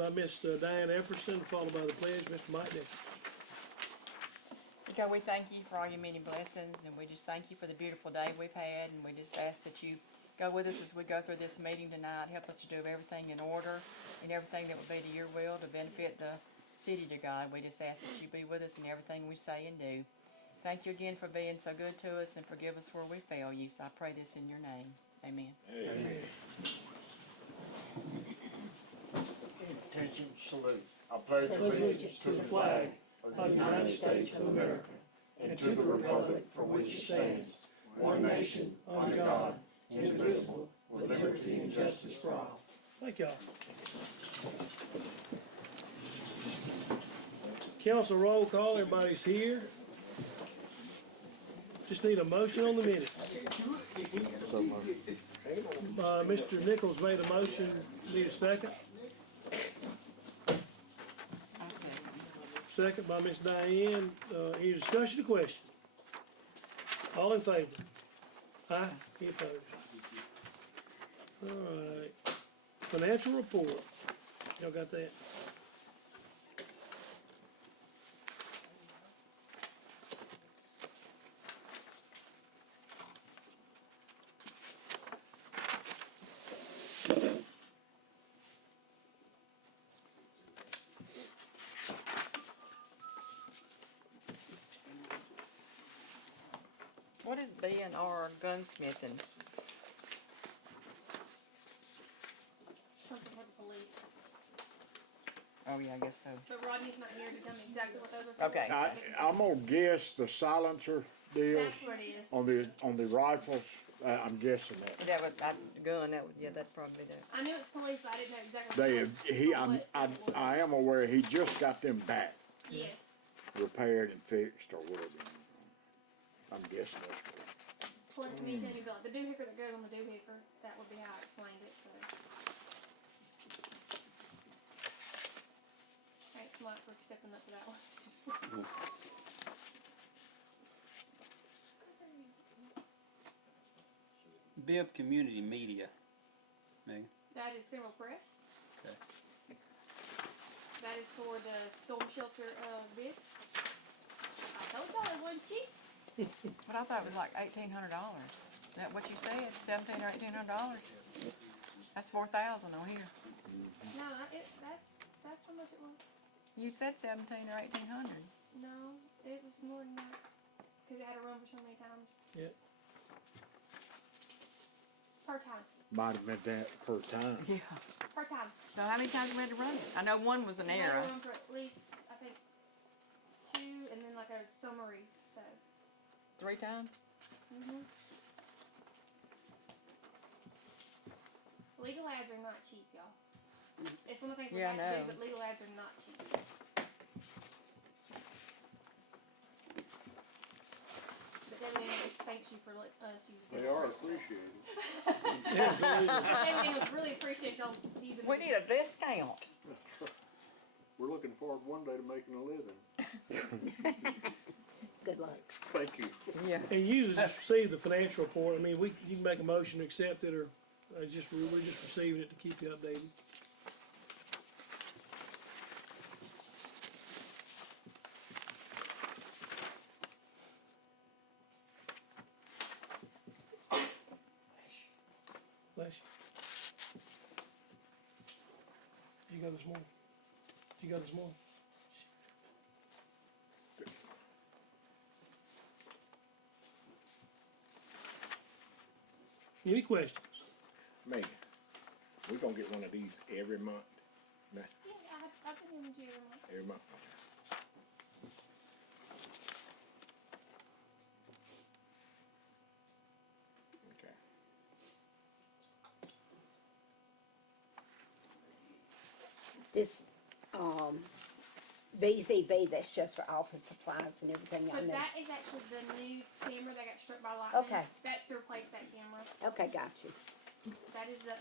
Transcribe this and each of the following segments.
by Miss Diane Efferson, followed by the pledge, Mr. Mike Dixon. God, we thank you for all your many blessings, and we just thank you for the beautiful day we've had, and we just ask that you go with us as we go through this meeting tonight. Help us to do everything in order and everything that would be to your will to benefit the city, to God. We just ask that you be with us in everything we say and do. Thank you again for being so good to us, and forgive us where we fail you. So I pray this in your name. Amen. Amen. Attention, salute. I pledge allegiance to the flag of the United States of America and to the republic for which it stands, one nation, under God, indivisible, with liberty and justice for all. Thank y'all. Council roll call, everybody's here. Just need a motion on the minute. Mr. Nichols made a motion, need a second? Second by Miss Diane. Any discussion or question? All in favor? Aye. Any opposed? All right. Financial report. Y'all got that? What is B&R gunsmithing? Something for the police. Oh yeah, I guess so. But Rodney's not here to tell me exactly what those are for. Okay. I'm gonna guess the silencer deal That's what it is. on the rifles. I'm guessing that. That would, the gun, that would, yeah, that'd probably be that. I knew it was police, but I didn't know exactly I am aware he just got them back Yes. repaired and fixed or whatever. I'm guessing that's what. Plus me telling me about the doohickey that goes on the doohicker. That would be how I explained it, so. Thanks, Mike, for stepping up to that one. Bibb Community Media, Megan. That is Centreville Press. Okay. That is for the storm shelter bid. I told y'all it wasn't cheap. But I thought it was like $1,800. Is that what you said? $1,700 or $1,800? That's $4,000 on here. No, that's how much it was. You said $1,700 or $1,800. No, it was more than that. Because it had to run for so many times. Yeah. Per time. Might have been that per time. Yeah. Per time. So how many times we had to run it? I know one was an We had error. to run for at least, I think, 2 and then like a summary, so. 3 times? Legal ads are not cheap, y'all. It's one of the things we Yeah, I have to do, know. but legal ads are not cheap. But Debbie thanks you for letting us use it. They are appreciated. Debbie was really appreciate y'all using We it. need a discount. We're looking forward one day to making a living. Good luck. Thank you. Yeah. And you just received the financial report. I mean, you can make a motion to accept it, or we're just receiving it to keep you updated. Bless you. Did you go this morning? Did you go this morning? Any questions? Megan, we're gonna get one of these every month. Nah, Yeah, I've been giving to you every month. every month. Okay. This, BZB, that's just for office supplies and everything, So I know. that is actually the new camera that got struck by lightning. Okay. That's to replace that camera. Okay, got you. That is the,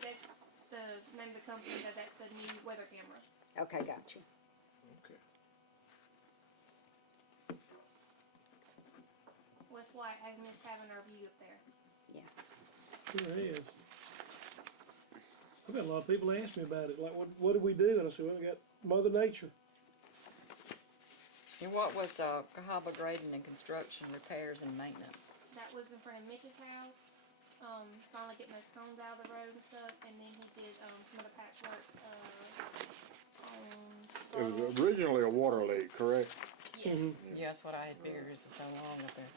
that's the name of the company, that's the new weather camera. Okay, got you. Okay. West White, I missed having our view up there. Yeah. Sure is. I've got a lot of people ask me about it, like, what do we do? And I said, well, we got Mother Nature. And what was, Cahaba grading and construction, repairs and maintenance? That was in front of Mitch's house, finally getting those cones out of the road and stuff, and then he did, some of the patchwork, It was originally a water leak, correct? Yes. Yeah, that's what I had figured, it's so long up there.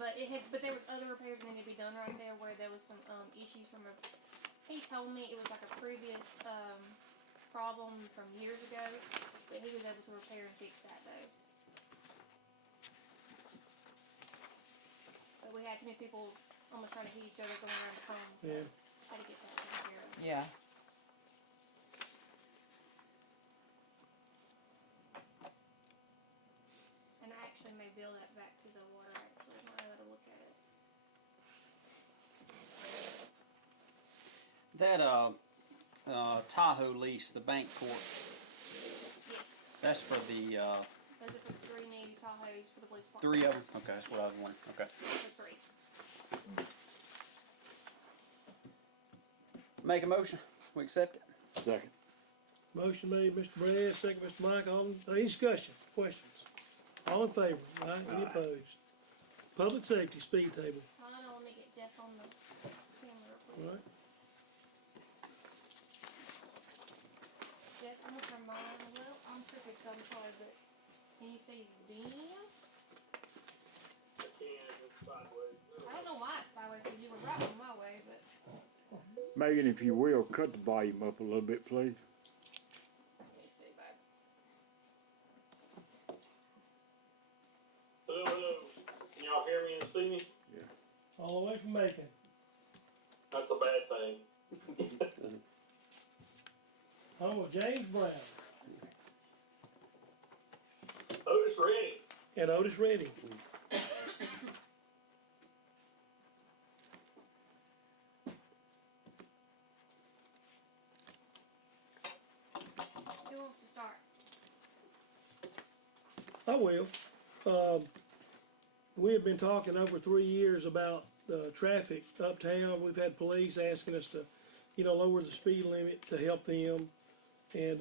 But there was other repairs that needed to be done right there where there was some, issues from he told me it was like a previous, problem from years ago, but he was able to repair and fix that though. But we had too many people almost trying to hit each other going around the cones, so Yeah. I had to get that taken care of. Yeah. And I actually may bill that back to the water actually, when I gotta look at it. That, Tahoe lease, the bank court, Yes, that's for the, those are for 3 Navy Tahoes for the police department. 3 of them? Okay, that's what I was wondering, okay. For 3. Make a motion, we accept it. Second. Motion made, Mr. Brad, second, Mr. Mike, any discussion, questions? All in favor, aye, any opposed? Public safety, speed table, Hold on, let me get Jeff on the camera real quick. alright? Jeff, I'm gonna turn mine a little, I'm crooked, so I'm sorry, but can you see them? I don't know why it's sideways, cause you were right on my way, but Megan, if you will, cut the volume up a little bit, please. let me see, babe. Hello, hello. Can y'all hear me and see me? All the way from Macon. That's a bad thing. Home of James Brown Otis ready. and Otis Redding. Who wants to start? I will. We have been talking over 3 years about the traffic uptown. We've had police asking us to, lower the speed limit to help them. And,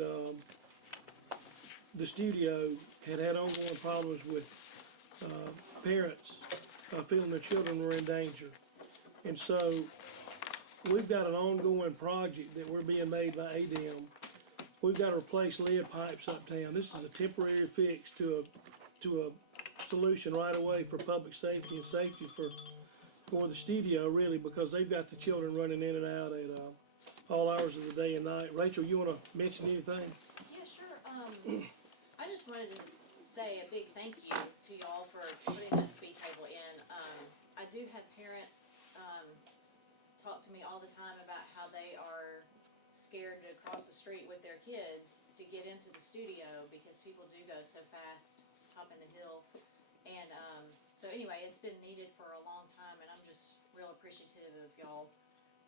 the studio had ongoing problems with, parents, feeling their children were in danger. And so, we've got an ongoing project that we're being made by ADM. We've got to replace lead pipes uptown. This is a temporary fix to a solution right away for public safety and safety for the studio, really, because they've got the children running in and out at all hours of the day and night. Rachel, you want to mention anything? Yeah, sure. I just wanted to say a big thank you to y'all for putting this speed table in. I do have parents talk to me all the time about how they are scared to cross the street with their kids to get into the studio because people do go so fast topping the hill. And so anyway, it's been needed for a long time, and I'm just real appreciative of y'all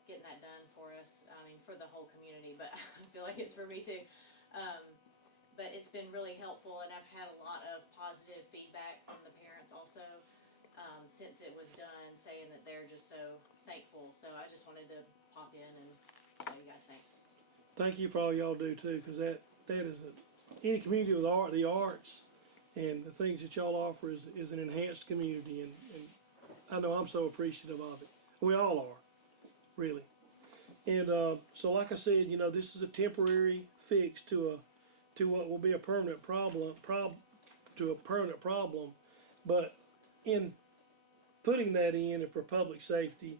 getting that done for us. I mean, for the whole community, but I feel like it's for me too. But it's been really helpful, and I've had a lot of positive feedback from the parents also since it was done, saying that they're just so thankful. So I just wanted to pop in and tell you guys thanks. Thank you for all y'all do too, because that is any community with the arts and the things that y'all offer is an enhanced community, and I know I'm so appreciative of it. We all are, really. And so, like I said, this is a temporary fix to what will be a permanent problem. But in putting that in for public safety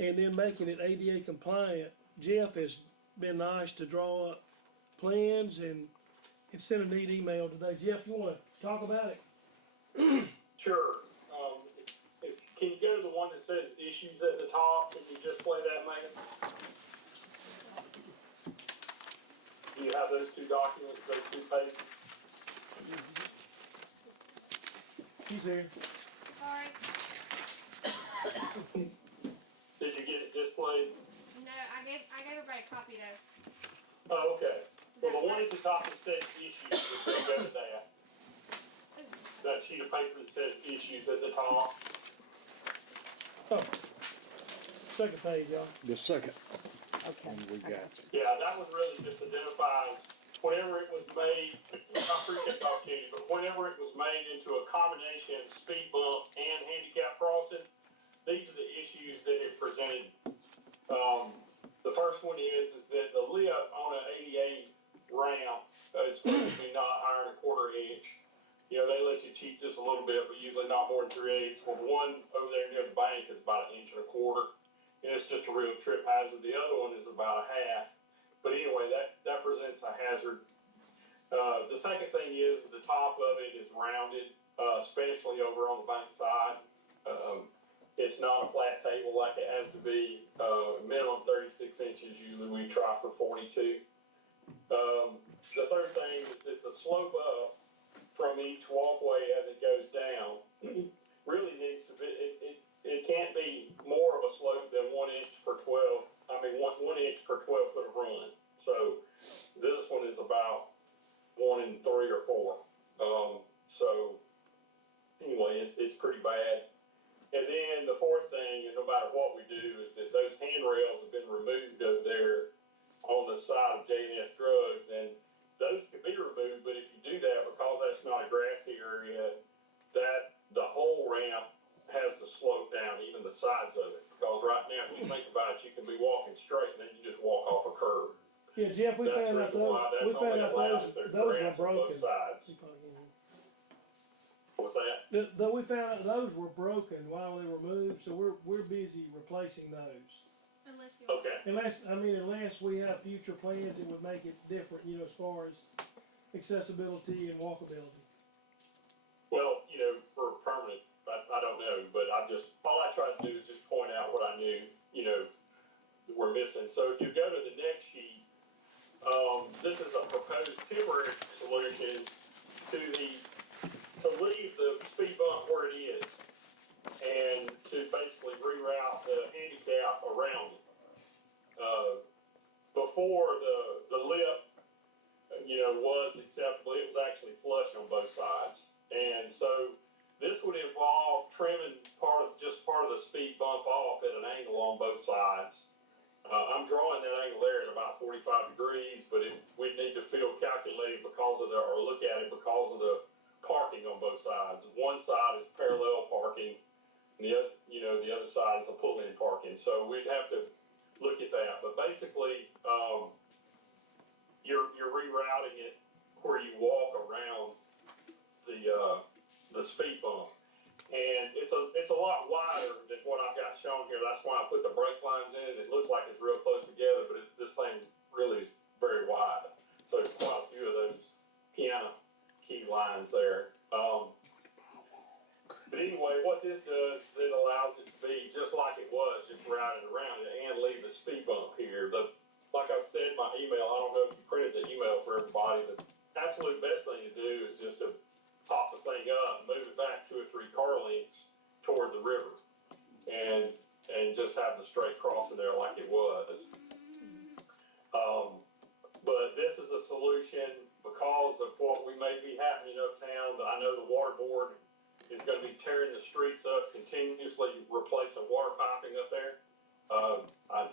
and then making it ADA compliant, Jeff has been nice to draw up plans and sent a neat email today. Jeff, you want to talk about it? Sure. Can you go to the one that says issues at the top? Can you just play that, man? Do you have those two documents, those 2 pages? He's here. Sorry. Did you get it displayed? No, I gave everybody a copy though. Oh, okay. Well, the one at the top that says issues, if you go to that. That sheet of paper that says issues at the top. Oh, second page, y'all. The second. Okay, And we I got- got you. Yeah, that one really just identifies whenever it was made, I appreciate talking to you, but whenever it was made into a combination speed bump and handicap crossing, these are the issues that it presented. The first one is that the lip on an 88 ramp is supposed to be not higher than a quarter inch. You know, they let you cheat just a little bit, but usually not more than 3/8. Well, the one over there near the bank is about 1.25 inches, and it's just a real trip hazard. The other one is about a half. But anyway, that presents a hazard. The second thing is the top of it is rounded, especially over on the bank side. It's not a flat table like it has to be. Minimum 36 inches. Usually we try for 42. The third thing is that the slope up from each walkway as it goes down really needs to be. It can't be more of a slope than 1 inch per 12. I mean, one inch per 12 foot of run. So this one is about 1 in 3 or 4. So anyway, it's pretty bad. And then the fourth thing, and no matter what we do, is that those handrails have been removed over there on the side of J&S Drugs, and those can be removed. But if you do that, because that's not a grassy area, that the whole ramp has to slope down, even the sides of it. Because right now, if you think about it, you can be walking straight, and then you just walk off a curb. Yeah, Jeff, we That's the found out reason why those, that's we found only out allowed if there's those were grass on broken. both sides. What's that? Though we found out those were broken while they were moved, so we're busy replacing those. Unless you. Okay. Unless we have future plans that would make it different, you know, as far as accessibility and walkability. Well, you know, for permanent, I don't know, but all I tried to do is just point out what I knew, you know, we're missing. So if you go to the next sheet, this is a proposed temporary solution to leave the speed bump where it is and to basically reroute the handicap around it. Before the lip, you know, was acceptable, it was actually flush on both sides. And so this would involve trimming part of the speed bump off at an angle on both sides. I'm drawing that angle there at about 45 degrees, but we'd need to calculate it or look at it because of the parking on both sides. One side is parallel parking, and the other side is a pull-in parking. So we'd have to look at that. But basically, you're rerouting it where you walk around the speed bump. And it's a lot wider than what I've got shown here. That's why I put the brake lines in. It looks like it's real close together, but this thing really is very wide. So there's quite a few of those piano key lines there. But anyway, what this does is it allows it to be just like it was, just routed around it and leave the speed bump here. Like I said in my email, I don't know if you printed the email for everybody, the absolute best thing to do is just to pop the thing up and move it back 2 or 3 car lengths toward the river and just have the straight crossing there like it was. But this is a solution because of what we may be happening uptown. I know the water board is going to be tearing the streets up, continuously replacing water piping up there. I've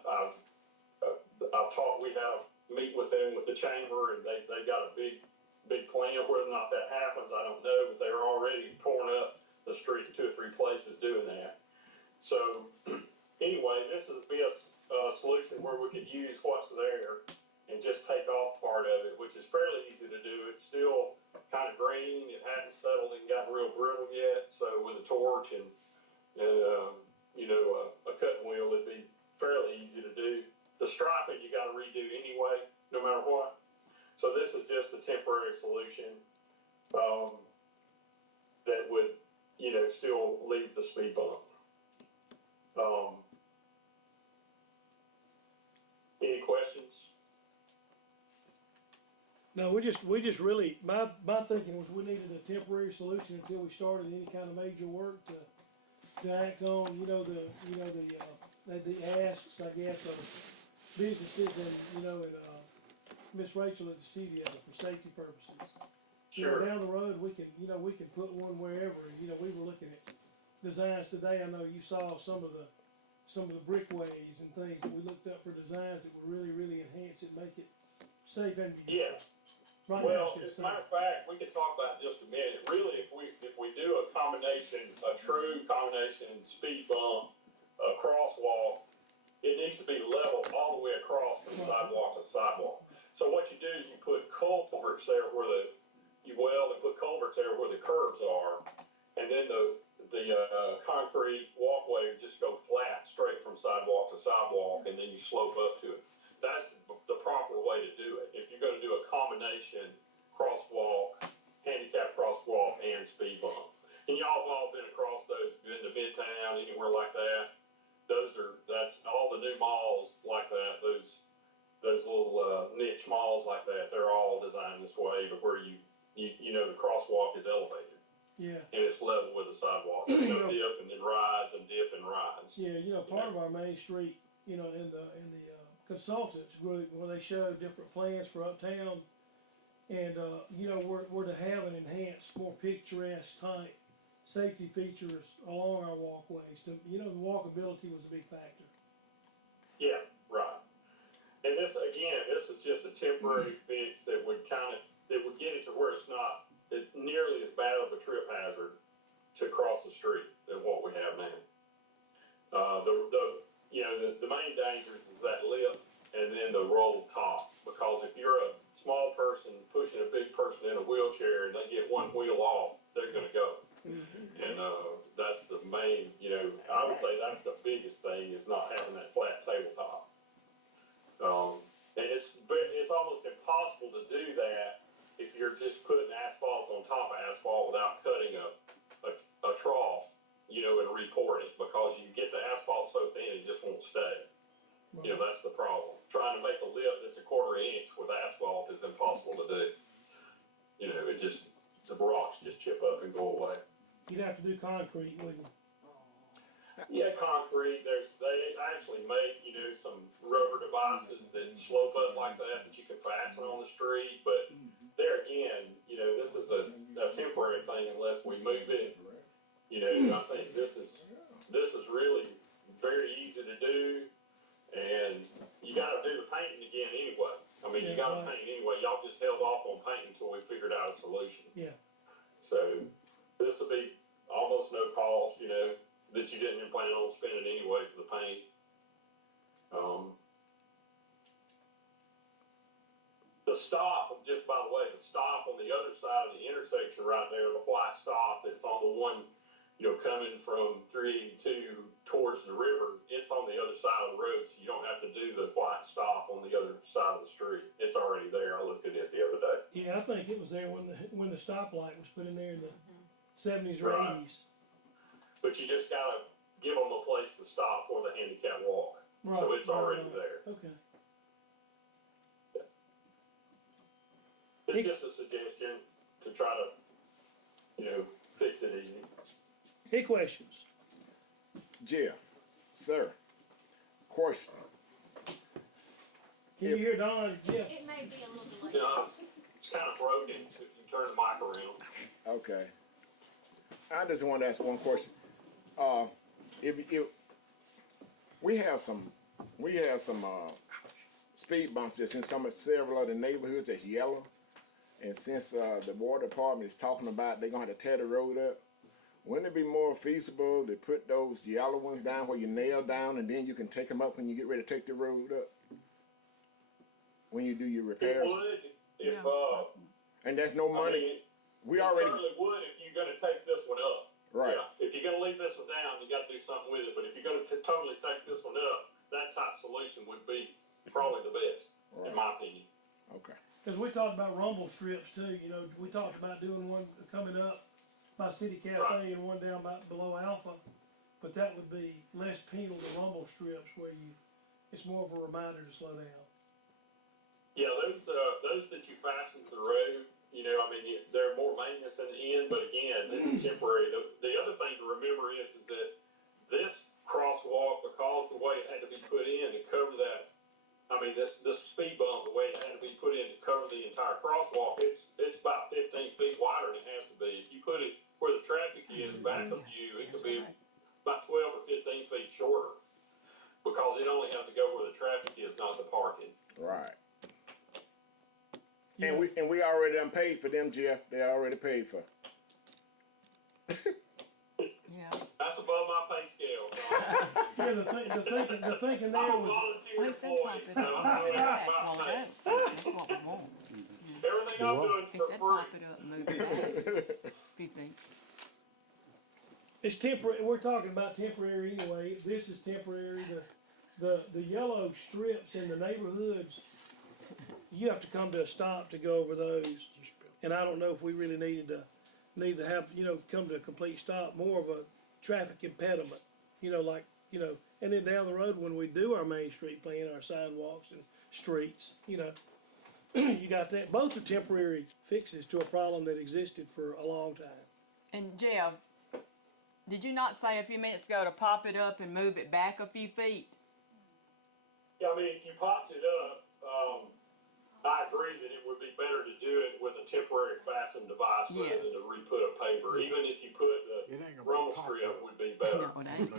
talked, we have meet with them with the chamber, and they got a big plan. Whether or not that happens, I don't know, but they're already torn up the street in 2 or 3 places doing that. So anyway, this would be a solution where we could use what's there and just take off part of it, which is fairly easy to do. It's still kind of green. It hadn't settled and gotten real brittle yet. So with a torch and a cutting wheel, it'd be fairly easy to do. The striping you got to redo anyway, no matter what. So this is just a temporary solution that would, still leave the speed bump. Any questions? No, we just really, my thinking was we needed a temporary solution until we started any kind of major work to act on, the asks, I guess, of businesses and Miss Rachel at the studio for safety purposes. Sure. Down the road, we can put one wherever, and, we were looking at designs today. I know you saw some of some of the brickways and things that we looked up for designs that would really, really enhance it, make it safe and beautiful. Yeah. Right now, Well, it's as just a matter of fact, we could talk about it in just a minute. Really, if we do a combination, a true combination speed bump, a crosswalk, it needs to be level all the way across from sidewalk to sidewalk. So what you do is you put culverts there where they put culverts there where the curbs are, and then the concrete walkway would just go flat straight from sidewalk to sidewalk, and then you slope up to it. That's the proper way to do it. If you're going to do a combination crosswalk, handicap crosswalk, and speed bump, and y'all have all been across those, been to Midtown, anywhere like that. That's all the new malls like that. Those little niche malls like that. They're all designed this way to where you the crosswalk is elevated. Yeah. And it's level with the sidewalk. So you dip and then rise and dip and rise. Yeah, part of our Main Street, in the consultants group where they show different plans for uptown, and we're to have an enhanced, more picturesque type safety features along our walkways. The walkability was a big factor. Yeah, right. And this is just a temporary fix that would get it to where it's not nearly as bad of a trip hazard to cross the street than what we have now. The main dangers is that lip and then the rolled top, because if you're a small person pushing a big person in a wheelchair and they get one wheel off, they're going to go. And that's the main, I would say that's the biggest thing, is not having that flat tabletop. And it's almost impossible to do that if you're just putting asphalt on top of asphalt without cutting a trough, and repouring it, because you get the asphalt so thin it just won't stay. Right. That's the problem. Trying to make a lip that's a 1/4 inch with asphalt is impossible to do. The rocks just chip up and go away. You'd have to do concrete, wouldn't you? Yeah, concrete. They actually make some rubber devices that slope up like that you can fasten on the street. But there again, this is a temporary thing unless we move it. I think this is really very easy to do, and you got to do the painting again anyway. I mean, you got to paint anyway. Y'all just held off on painting until we figured out a solution. Yeah. So this will be almost no cost, that you didn't plan on spending anyway for the paint. The stop, just by the way, the stop on the other side of the intersection right there, the white stop that's on the one, coming from 382 towards the river, it's on the other side of the road, so you don't have to do the white stop on the other side of the street. It's already there. I looked at it the other day. Yeah, I think it was there when the stoplight was put in there in the 70s or Right. 80s. But you just gotta give them a place to stop for the handicap walk. Right, So it's already right. there. Okay. It's just a suggestion to try to, fix it easy. Any questions? Jeff, sir, question. Can you hear Don? Jeff? It may be a little delayed. It's kind of broken if you turn the mic around. Okay. I just want to ask one question. If we have some speed bumps that's in several of the neighborhoods that's yellow, and since the water department is talking about they're gonna have to tear the road up, wouldn't it be more feasible to put those yellow ones down where you nail down, and then you can take them up when you get ready to take the road up? When you do your It repairs? would if And there's no money. We it already, certainly would if you're gonna take this one up. right. Yeah. If you're gonna leave this one down, you gotta do something with it. But if you're gonna totally take this one up, that type solution would be probably the best, in my opinion. Okay. Because we talked about rumble strips too, we talked about doing one coming up by City Cafe Right. and one down below Alpha, but that would be less penal than rumble strips where it's more of a reminder to slow down. Yeah, those that you fasten to the road, they're more maintenance in the end, but again, this is temporary. The other thing to remember is that this crosswalk, because the way it had to be put in to cover that, this speed bump, the way it had to be put in to cover the entire crosswalk, it's about 15 feet wider than it has to be. If you put it where the traffic is back of you, it could be about 12 or 15 feet shorter. parking. Right. Yeah. And we already done paid for them, Jeff. They already paid for. Yeah. That's above my pay scale. Yeah, the thinking there I'm a was, volunteer Well, he said employee, pop it so up I and know move it it's back about while pay. ago. That's what we want. Everything I'm doing He for said free. pop it up and move it back. few feet. it's temporary, we're talking about temporary anyway, this is temporary, the yellow strips in the neighborhoods, you have to come to a stop to go over those. And I don't know if we really need to have, come to a complete stop, more of a traffic impediment, and then down the road when we do our Main Street plan, our sidewalks and streets, you got that, both are temporary fixes to a problem that existed for a long time. And Jeff, did you not say a few minutes ago to pop it up and move it back a few feet? Yeah, I mean, if you popped it up, I agree that it would be better to do it with a temporary fasten device rather Yes. than to re-put a paper. Even if you put the It ain't gonna be rumble popped strip up. would be better, No, it ain't.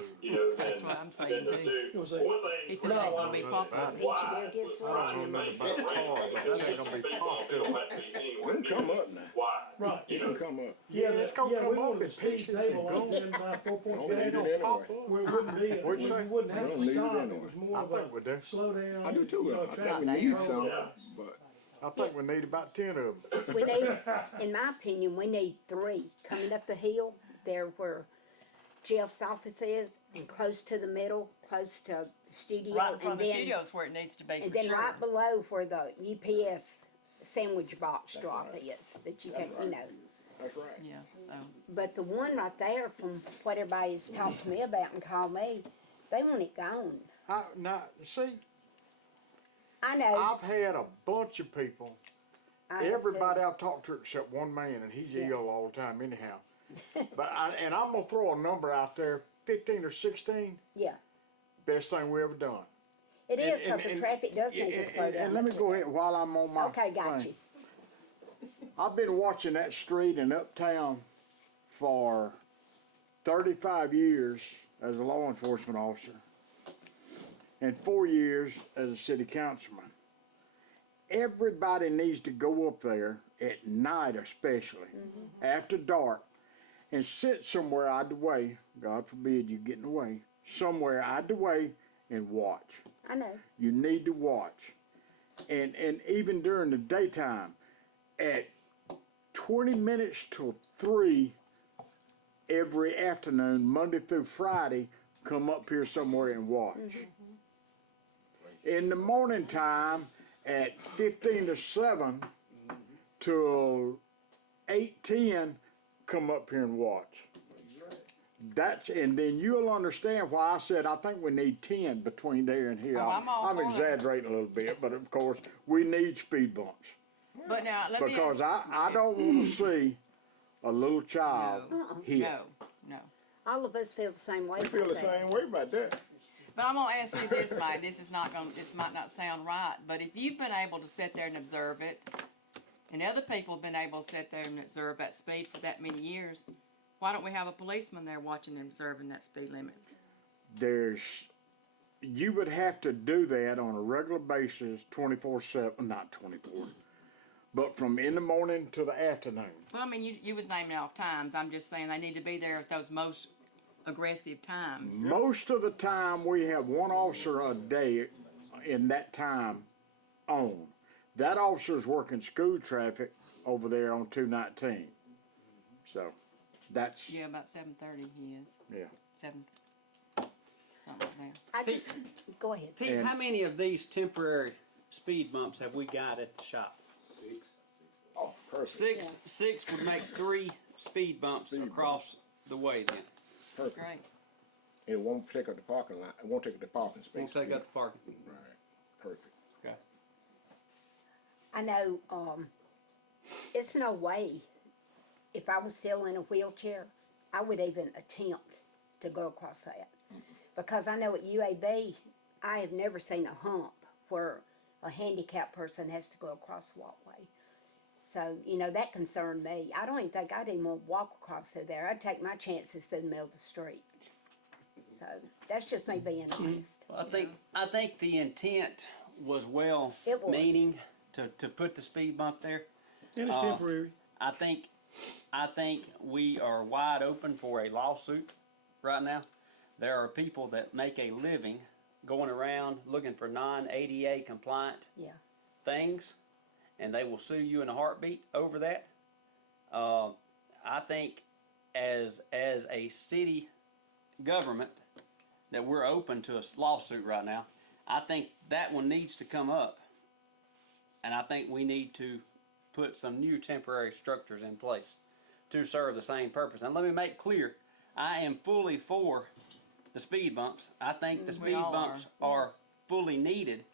That's what I'm saying than to too. do. It was a- One thing. He said it ain't gonna be popped up. Why Engineer gets was some. trying to I don't know make nothing it about the car, but because that it's ain't a gonna be speed bump, popped it don't up. have to be anywhere We can come near up now. wide. Right. You can come up. Yeah, it's gonna we come up wanted a in speed pieces table and like go. that by 4.5. Don't need it gonna anyway. pop up. Where it wouldn't be, What'd you say? you wouldn't have We to don't need it stop, it anyway. was more I of think we do. a slow down. I do too. I think we Not need now. some, Yeah. but I think we need about 10 of them. We need, in my opinion, we need 3 coming up the hill, there where Jeff's office is, and close to the middle, close to the studio, Right in front and of the then, studio's where it needs to be and for then sure. right below where the UPS sandwich box drop is, that you can, that's right. Yeah, so, But the one right there, from what everybody's talked to me about and called me, they want it gone. See, I know. I've had a bunch of people, I have everybody to. I've talked to except one man, and he's Yeah. ill all the time anyhow. And I'm gonna throw a number out there, 15 or 16, Yeah, best thing we ever done. it is, And- cause the and- traffic does need to slow down. And let me go ahead while I'm on my Okay, got thing. you. I've been watching that street in Uptown for 35 years as a law enforcement officer and 4 years as a city councilman. Everybody needs to go up there at night especially, after dark, and sit somewhere out the way, God forbid you get in the way, somewhere out the way and watch. I know. You need to watch. And even during the daytime, at 20 minutes till 3 every afternoon, Monday through Friday, come up here somewhere and watch. In the morning time, at 15 to 7 till 8:10, come up here and watch. And then you'll understand why I said I think we need 10 between there and here. Oh, I'm all for it. exaggerating a little bit, but of course, we need speed bumps. but now, let me Because ask, I don't want to see a little child hit. no. All of us feel the same way. We feel the about that. same way about that. But I'm gonna ask you this, Mike, this might not sound right, but if you've been able to sit there and observe it, and other people have been able to sit there and observe that speed for that many years, why don't we have a policeman there watching and observing that speed limit? You would have to do that on a regular basis, 24/7, not 24, but from in the morning to the afternoon. Well, I mean, you was naming off times, I'm just saying they need to be there at those most aggressive times. Most of the time, we have one officer a day in that time on. That officer's working school traffic over there on 219. So, that's, Yeah, about 7:30 he is, yeah. 7, something like that. I just, go ahead. Pete, how many of these temporary speed bumps have we got at the shop? Oh, perfect. Six would make 3 speed bumps Speed across the way then. Perfect. Great. It won't take up the parking lot. It won't take up the parking Won't space. take up the parking. Right. Perfect. Okay. I know, it's no way, if I was still in a wheelchair, I would even attempt to go across that. Because I know at UAB, I have never seen a hump where a handicapped person has to go across the walkway. So, that concerned me. I don't even think I'd even want to walk across through there. I'd take my chances through the middle of the street. So, that's just me being honest. Well, I think the intent was It was. meaning to put the speed bump there. And it's temporary. I think we are wide open for a lawsuit right now. There are people that make a living going around looking for non-ADA compliant Yeah. things, and they will sue you in a heartbeat over that. I think as a city government that we're open to a lawsuit right now. I think that one needs to come up, and I think we need to put some new temporary structures in place to serve the same purpose. And let me make clear, I am fully for the speed bumps. I think the We speed all bumps are fully needed,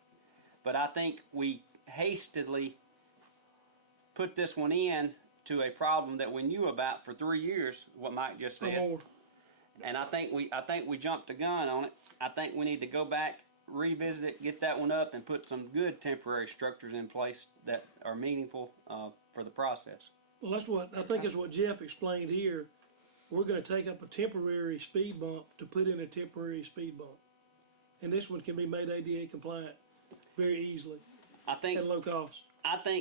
but I think we hastily put this one in to a problem that we knew about for 3 years, what Mike just Or said. more. And I think we jumped the gun on it. I think we need to go back, revisit it, get that one up, and put some good temporary structures in place that are meaningful for the process. Well, that's what, I think is what Jeff explained here. We're gonna take up a temporary speed bump to put in a temporary speed bump. And this one can be made ADA compliant very easily I think at low cost.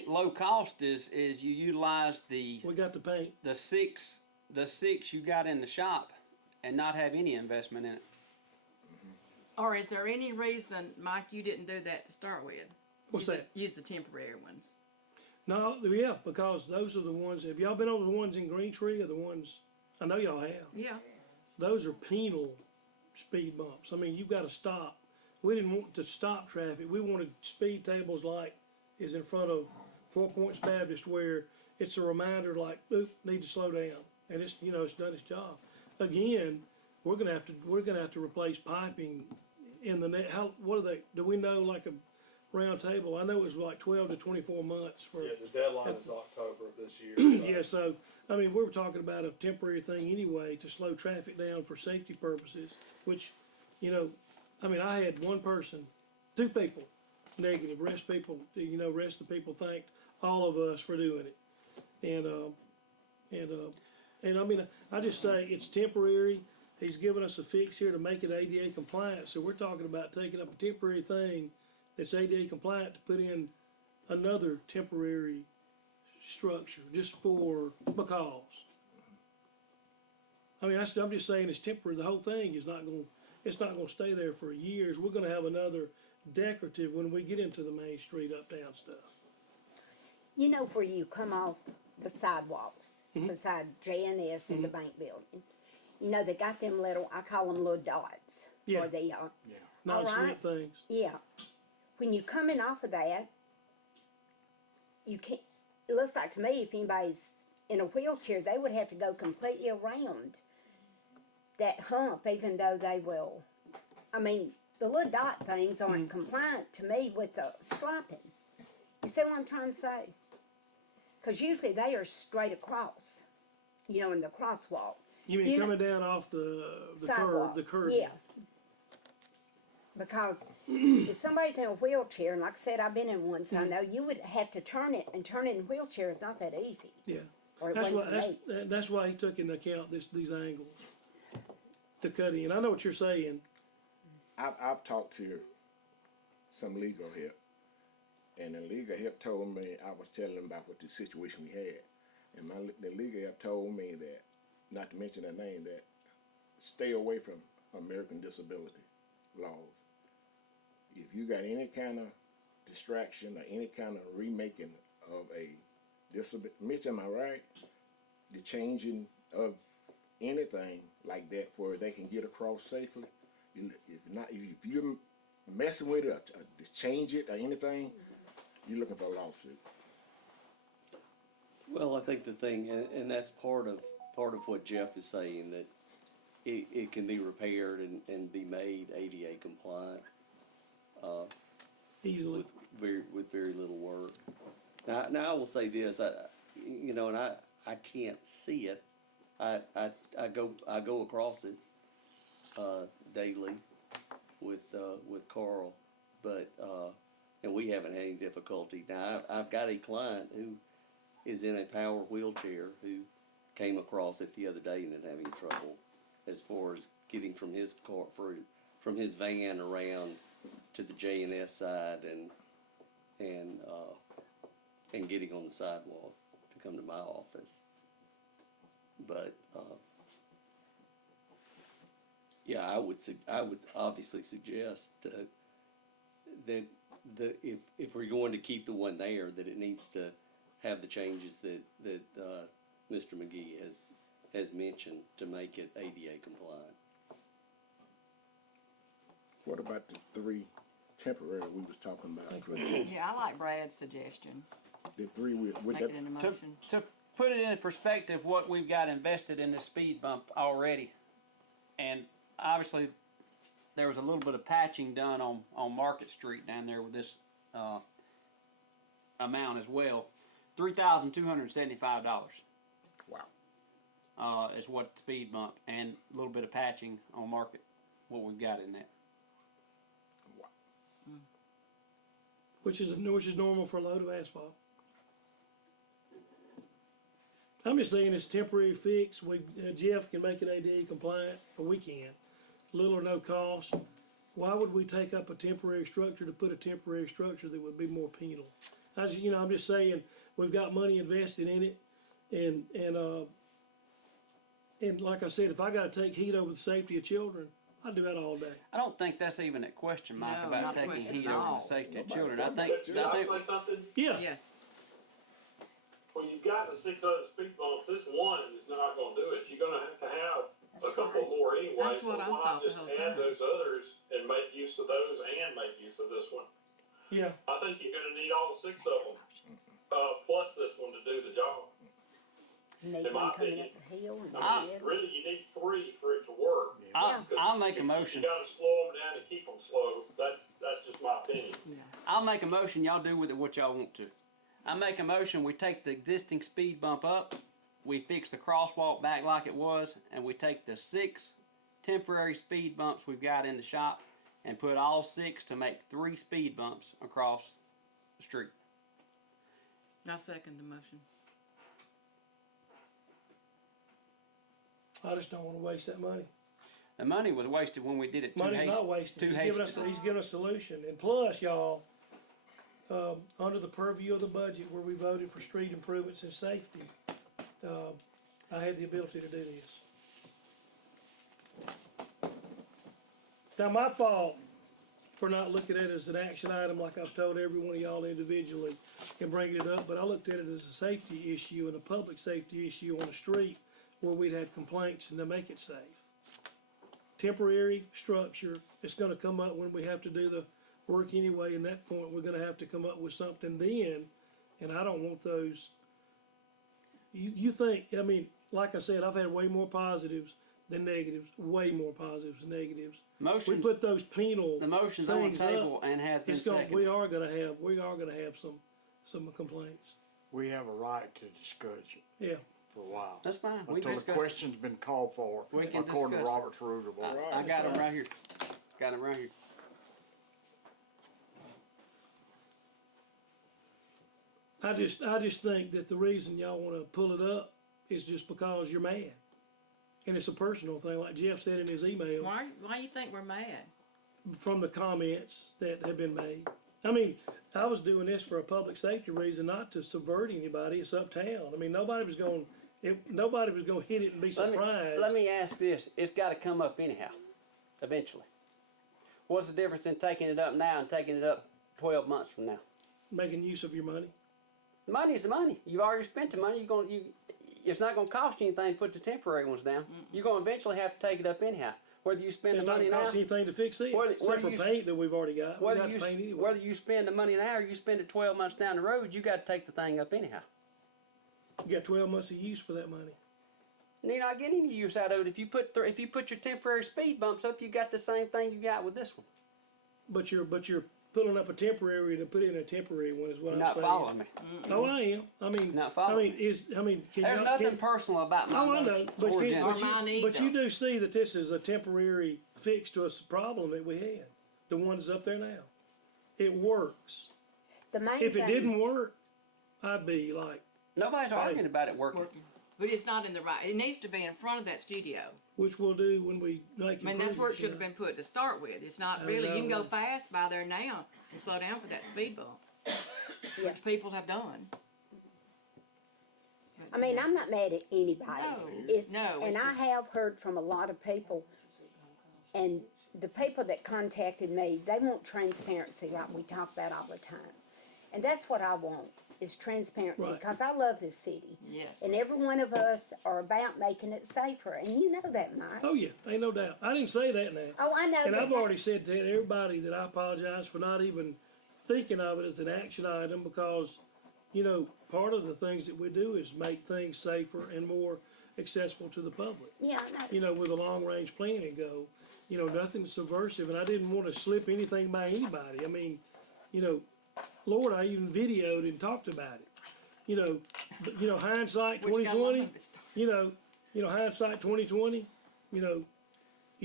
low cost is you utilize We got the paint. the six you got in the shop and not have any investment in it. Or is there any reason, Mike, you didn't do that to start with? What's Use that? Use the temporary ones. No, yeah, because those are the ones, have y'all been over the ones in Green Tree or the ones, I know y'all have. Yeah. Those are penal speed bumps. I mean, you've gotta stop. We didn't want to stop traffic. We wanted speed tables like is in front of 4 Points Baptist where it's a reminder like, oop, need to slow down. And it's, you know, it's done its job. Again, we're gonna have to replace piping in the what are they, do we know like a round table? I know it was like 12 to 24 months for. Yeah, the deadline is October of this year. Yeah, so, I mean, we were talking about a temporary thing anyway to slow traffic down for safety purposes, which, you know, I mean, I had one person, 2 people negative, rest of the people thanked all of us for doing it. And I mean, I just say it's temporary. He's given us a fix here to make it ADA compliant, so we're talking about taking up a temporary thing that's ADA compliant to put in another temporary structure just because. I mean, I'm just saying it's temporary. The whole thing is it's not gonna stay there for years. We're gonna have another decorative when we get into the main street up down stuff. You know where you come off the sidewalks beside J&S and the bank building? You know, they got them little, I call them little dots. Yeah. Or they Non-slip things. Yeah. When you coming off of that, you can't, it looks like to me if anybody's in a wheelchair, they would have to go completely around that hump, even though they will. I mean, the little dot things aren't compliant to me with the striping. You see what I'm trying to say? Because usually they are straight across, you know, in the crosswalk. You mean coming down off the Sidewalk. curb? Yeah. Because if somebody's in a wheelchair, and like I said, I've been in one, so I know you would have to turn it, and turn it in a wheelchair is not that easy. Yeah. Or it wasn't for me. That's why he took into account these angles to cut in. I know what you're saying. I've talked to some legal help, and the legal help told me, I was telling them about what the situation we had, and the legal help told me that, not to mention their name, that stay away from American disability laws. If you got any kind of distraction or any kind of remaking of a disability, Mitch, am I right? The changing of anything like that where they can get across safely. If you're messing with it or to change it or anything, you're looking for a lawsuit. Well, I think the thing, and that's part of what Jeff is saying, that it can be repaired and be made ADA compliant Easily. with very little work. Now I will say this, I can't see it. I go across it daily with Carl, but and we haven't had any difficulty. Now I've got a client who is in a power wheelchair who came across it the other day and is having trouble as far as getting from his car from his van around to the J&S side and getting on the sidewalk to come to my office. But, yeah, I would obviously suggest that if we're going to keep the one there, that it needs to have the changes that Mr. McGee has mentioned to make it ADA compliant. What about the 3 temporary we was talking about? Yeah, I like Brad's suggestion. The 3 with Make that, it into To, motion. to put it in perspective, what we've got invested in the speed bump already, and obviously there was a little bit of patching done on Market Street down there with this amount as well. $3,275 wow. is what the speed bump and a little bit of patching on Market, what we've got in that. Which is normal for a load of asphalt. I'm just saying it's a temporary fix. Jeff can make it ADA compliant, or we can. Little or no cost. Why would we take up a temporary structure to put a temporary structure that would be more penal? I'm just saying we've got money invested in it, and like I said, if I got to take heat over the safety of children, I'd do that all day. I don't think that's even a question, Mike, No, about not a taking question heat at over all. the safety of children. Nobody I talking think, about I Can I think say something? Yeah. Yes. When you've got the 6 other speed bumps, this one is not gonna do it. You're gonna have to have a couple more anyway. That's So what I why thought not the just whole add time. those others and make use of those and make use of this one? Yeah. I think you're gonna need all 6 of them, plus this one to do the job. Need In my one coming opinion. up the hill and I mean, the other. really, you need 3 for it to work. I'll make a motion. You gotta slow them down and keep them slow. That's just my opinion. I'll make a motion. Y'all do with it what y'all want to. I make a motion. We take the existing speed bump up. We fix the crosswalk back like it was, and we take the 6 temporary speed bumps we've got in the shop and put all 6 to make 3 speed bumps across the street. I second the motion. I just don't want to waste that money. The money was wasted when we did it Money's not wasted. too He's giving us hastily. a solution. And plus, y'all, under the purview of the budget where we voted for street improvements and safety, I had the ability to do this. Now, my fault for not looking at it as an action item like I've told every one of y'all individually and bringing it up, but I looked at it as a safety issue and a public safety issue on the street where we'd had complaints and to make it safe. Temporary structure, it's gonna come up when we have to do the work anyway, and that point, we're gonna have to come up with something then, and I don't want those. You think, I mean, like I said, I've had way more positives than negatives, way more positives than negatives. We Motion's, put those penal the motion's on the things up, table and has been it's gonna, seconded. we are gonna have some complaints, We have a right to discuss it yeah. for a while. That's fine. We Until the discuss. question's been called for, We can according to discuss it. Robert's Rules of Order. I got him right here. Got him right here. I just think that the reason y'all wanna pull it up is just because you're mad. And it's a personal thing, like Jeff said in his email, Why you think we're mad? from the comments that have been made. I mean, I was doing this for a public safety reason, not to subvert anybody, it's uptown. I mean, nobody was gonna hit it and be surprised. Let me ask this. It's got to come up anyhow, eventually. What's the difference in taking it up now and taking it up 12 months from now? Making use of your money. The money is the money. You've already spent the money. It's not going to cost you anything to put the temporary ones down. You're going to eventually have to take it up anyhow. Whether you spend It's the not money gonna now, cost anything to fix it, Whether except for you- paint that we've already got. We whether got you to paint anyway. whether you spend the money now or you spend it 12 months down the road, you got to take the thing up anyhow. You got 12 months of use for that money. And you're not getting any use out of it. If you put your temporary speed bumps up, you got the same thing you got with this one. But you're pulling up a temporary to put in a temporary one is what You're I'm not saying. following me. Oh, I am. I mean, Not following. can There's y'all, nothing can, personal about my oh, I know, motion but, or can, agenda. but, mine you, but either. you do see that this is a temporary fix to a problem that we had. The one that's up there now. It works. The main If it thing, didn't work, I'd be like, Nobody's arguing about it working. But it's not in the right, it needs to be in front of that studio. Which we'll do when we make I mean, that's where it improvements, should have been put to start with. It's not I really, you can go know. fast by there now and slow down for that speed bump, Yeah. which people have done. I mean, I'm not mad at anybody. No, It's, no, and it's I just- have heard from a lot of people, and the people that contacted me, they want transparency like we talk about all the time. And that's what I want, is transparency, Right. because I love this city. Yes. And every one of us are about making it safer, and you know that, Mike. Oh, yeah, ain't no doubt. I didn't say that now. Oh, I know. And but I've already said to everybody that I apologize for not even thinking of it as an action item, because, you know, part of the things that we do is make things safer and more accessible to the public. Yeah, I know. You know, with a long-range planning go, you know, nothing subversive, and I didn't want to slip anything by anybody. I mean, you know, Lord, I even videoed and talked about it. You know, hindsight Which got a lot 2020. of it. You know, hindsight 2020. You know,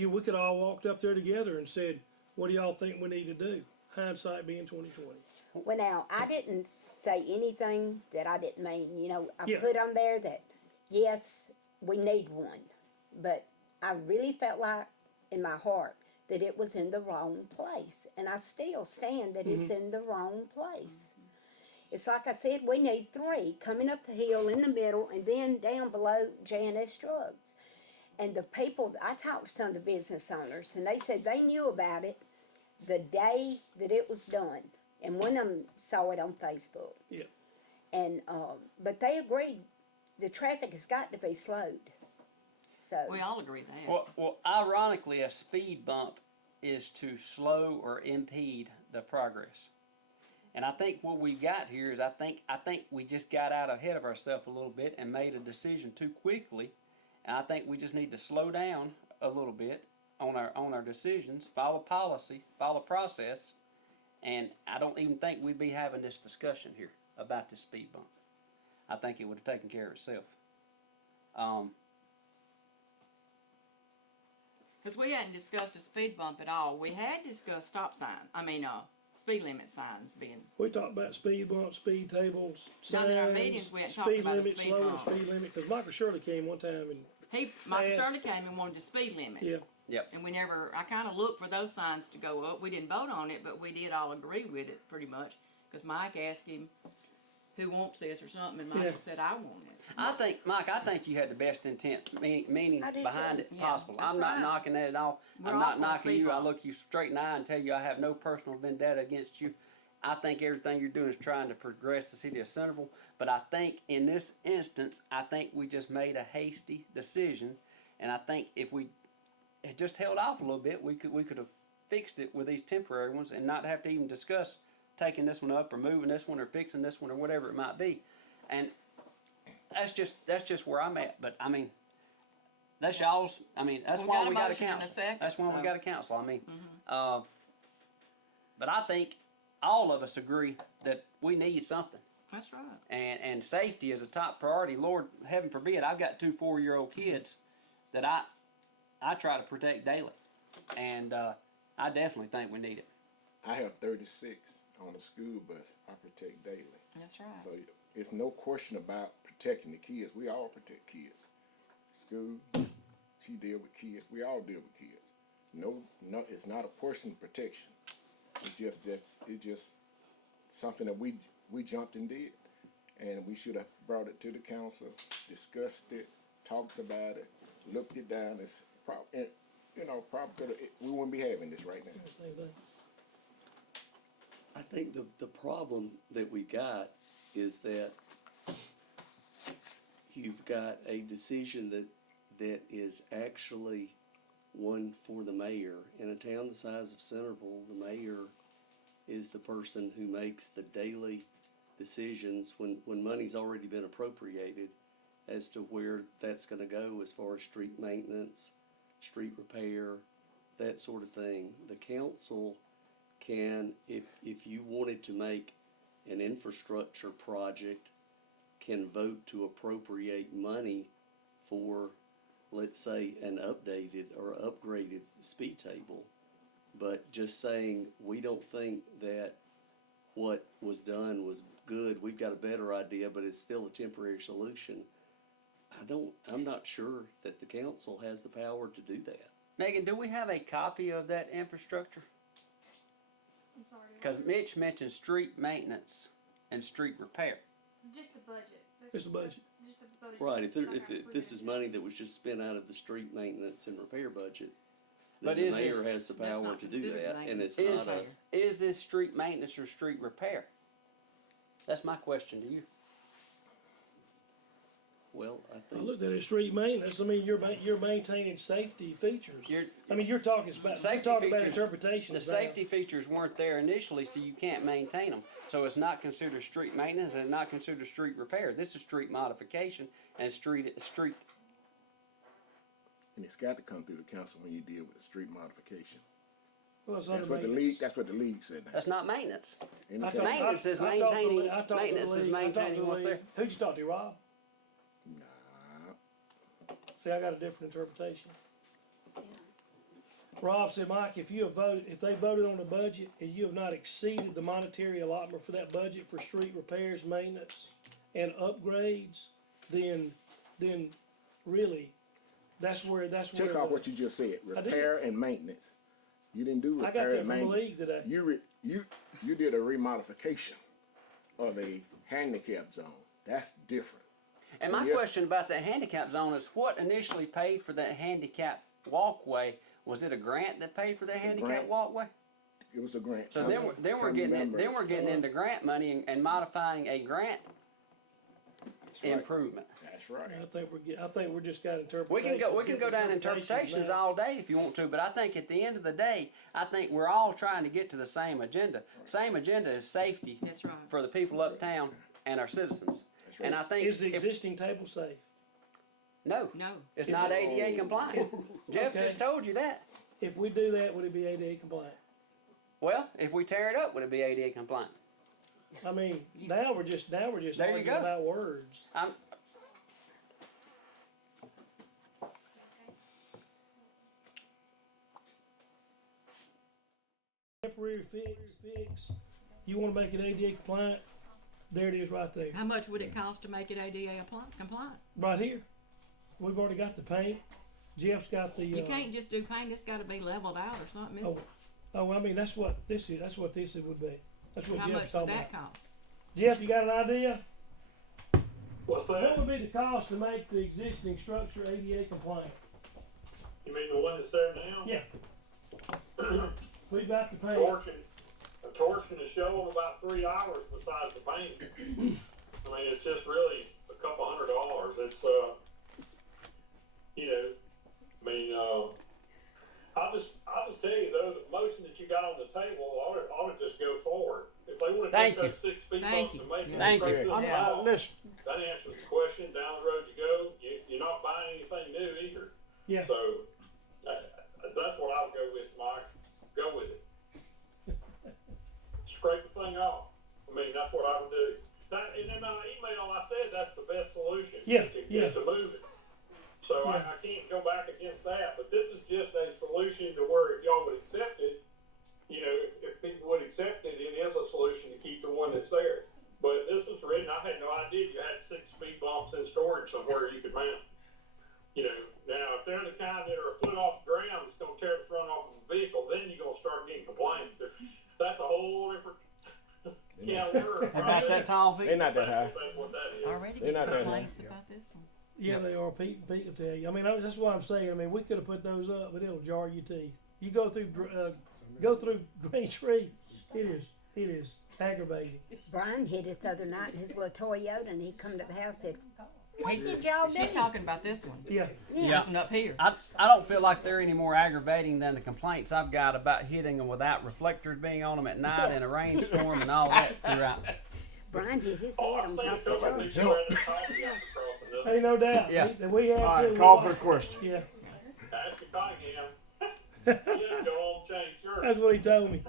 we could all walked up there together and said, "What do y'all think we need to do?" Hindsight being 2020. Well, now, I didn't say anything that I didn't mean. You know, I Yeah. put on there that, yes, we need one. But I really felt like, in my heart, that it was in the wrong place. And I still stand that it's in the wrong place. It's like I said, we need 3, coming up the hill, in the middle, and then down below J&S Drugs. And the people, I talked to some of the business owners, and they said they knew about it the day that it was done. And one of them saw it on Facebook. Yeah. And, but they agreed the traffic has got to be slowed. So, We all agree that. Well, ironically, a speed bump is to slow or impede the progress. And I think what we got here is I think we just got out ahead of ourselves a little bit and made a decision too quickly. And I think we just need to slow down a little bit on our decisions, follow policy, follow process. And I don't even think we'd be having this discussion here about this speed bump. I think it would have taken care of itself. Because we hadn't discussed a speed bump at all. We had discussed speed limit signs being. We talked about speed bumps, speed tables, Not in our signs, meetings, we hadn't talked speed about a limit, speed slowing bump. speed limit. Because Michael Shirley came one time and Michael Asked- Shirley came and wanted the speed limit. yeah, Yep. And we never, I kind of looked for those signs to go up. We didn't vote on it, but we did all agree with it pretty much. Because Mike asked him who wants this or something, and Michael Yeah. said, I want it. Mike, I think you had the best intent, meaning I do behind too. it Yeah, possible. that's I'm not right. knocking that at all. We're I'm all not for a knocking speed you. I bump. look you straight in the eye and tell you I have no personal vendetta against you. I think everything you're doing is trying to progress the city of Centreville. But I think in this instance, I think we just made a hasty decision. And I think if we had just held off a little bit, we could have fixed it with these temporary ones and not have to even discuss taking this one up or moving this one or fixing this one or whatever it might be. And that's just where I'm at. But I mean, that's y'all's. I mean, that's We why got a we got a motion and a council. second, That's why we so. got a council. I mean, but I think all of us agree that we need something. That's right. And safety is a top priority. Lord, heaven forbid, I've got 2 4-year-old kids that I try to protect daily, and I definitely think we need it. I have 36 on the school bus I protect daily. That's right. So it's no question about protecting the kids. We all protect kids. School, she deal with kids. We all deal with kids. No, it's not a question of protection. It's just something that we jumped and did, and we should have brought it to the council, discussed it, talked about it, looked it down. It's probably, we wouldn't be having this right now. same thing. I think the problem that we got is that you've got a decision that is actually one for the mayor. In a town the size of Centreville, the mayor is the person who makes the daily decisions when money's already been appropriated as to where that's going to go as far as street maintenance, street repair, that sort of thing. The council can, if you wanted to make an infrastructure project, can vote to appropriate money for, let's say, an updated or upgraded speed table. But just saying we don't think that what was done was good, we've got a better idea, but it's still a temporary solution. I'm not sure that the council has the power to do that. Megan, do we have a copy of that infrastructure? I'm sorry. Because Mitch mentioned street maintenance and street repair. Just the budget. That's Just the budget. Just the budget. Right, if Like I this is included. money that was just spent out of the street maintenance and repair budget, But then the is mayor this- has the That's power not to do considered that, and maintenance. it's not a. Is this street maintenance or street repair? That's my question to you. Well, I I think, looked at it, street maintenance, I mean, you're maintaining safety features. You're, I mean, you're talking about Safety interpretations the now. safety features weren't there initially, so you can't maintain them. So it's not considered street maintenance, and it's not considered street repair. This is street modification and street. And it's got to come through the council when you deal with street modification. Well, it's That's under what the maintenance. league. That's what the league said. Now. That's not maintenance. Ain't I it? talked- Maintenance is I talked to maintaining- the- I talked to the maintenance is league. I talked to maintaining the what's league. there. Who'd you talk to, Rob? Nah. See, I got a different interpretation. Rob said, Mike, if they voted on the budget and you have not exceeded the monetary allotment for that budget for street repairs, maintenance, and upgrades, then really, that's where Check out what you just said. I did. Repair and maintenance. You didn't do I got repair that and from the maintenance. league today. You did a remodification of a handicap zone. That's different. And my Yeah. question about that handicap zone is, what initially paid for that handicap walkway? Was it a grant that paid for that It's a handicap grant. walkway? It was a grant. So then we're getting into grant money and modifying a grant That's right. improvement. That's right. I think we're just got interpretations. We can go down interpretations now. all day if you want to, but I think at the end of the day, I think we're all trying to get to the same agenda. Same agenda is safety That's right. for the people uptown and our citizens. That's right. And I think Is the if- existing table safe? no, No. it's not ADA compliant. Jeff Okay. just told you that. If we do that, would it be ADA compliant? Well, if we tear it up, would it be ADA compliant? I mean, now we're just There you arguing go. about words. Temporary fix, you wanna make it ADA compliant, there it is right there, How much would it cost to make it ADA compliant? right here. We've already got the paint, Jeff's got the, You can't just do paint, it's gotta be leveled out or something. It's- I mean, that's what this would be, that's what How Jeff's much would talking that about. cost? Jeff, you got an idea? What's What that? would be the cost to make the existing structure ADA compliant? You mean the one that's there now? Yeah. We've got the paint. Torching the show in about 3 hours besides the paint. I mean, it's just really a couple $100. It's, I'll just tell you though, the motion that you got on the table ought to just go forward. If they wanna Thank take you. those 6 speed Thank bumps you. and make it Thank straight you. this Yeah. long, Listen, that answers the question. Down the road you go, you're not buying anything new either. Yeah. So, that's what I would go with, Mike. Go with it. Scrape the thing off. I mean, that's what I would do. And in my email, I said that's the best solution. Yeah, is to move it. So Yeah. I can't go back against that. But this is just a solution to where if y'all would accept it, if people would accept it, it is a solution to keep the one that's there. But this was written, I had no idea you had 6 speed bumps in storage somewhere you could mount. Now if they're the kind that are a foot off the ground, it's gonna tear the front off of a vehicle, then you're gonna start getting complaints. That's a whole different can of worms. About that tall, They're not that high. That's what that is. Already They're get not that complaints about this one. Yeah, they are. Pete will tell you. I mean, that's what I'm saying. I mean, we could have put those up, but it'll jar your teeth. You go through Green Tree, it is aggravating. Brian hit it the other night in his little Toyota, and he come to the house and said, "What did y'all do?" She's talking about this one. Yeah. This one up here. I don't feel like they're any more aggravating than the complaints I've got about hitting them without reflectors being on them at night in a rainstorm and all that throughout. Brian hit his Oh, head I've on seen a top of the couple of truck. people at the coffee after crossing this. Ain't no doubt. Yeah. We have all to. right, call for the question. Yeah, Ask your Cunningham. Yeah, go on, change shirts. that's what he told me.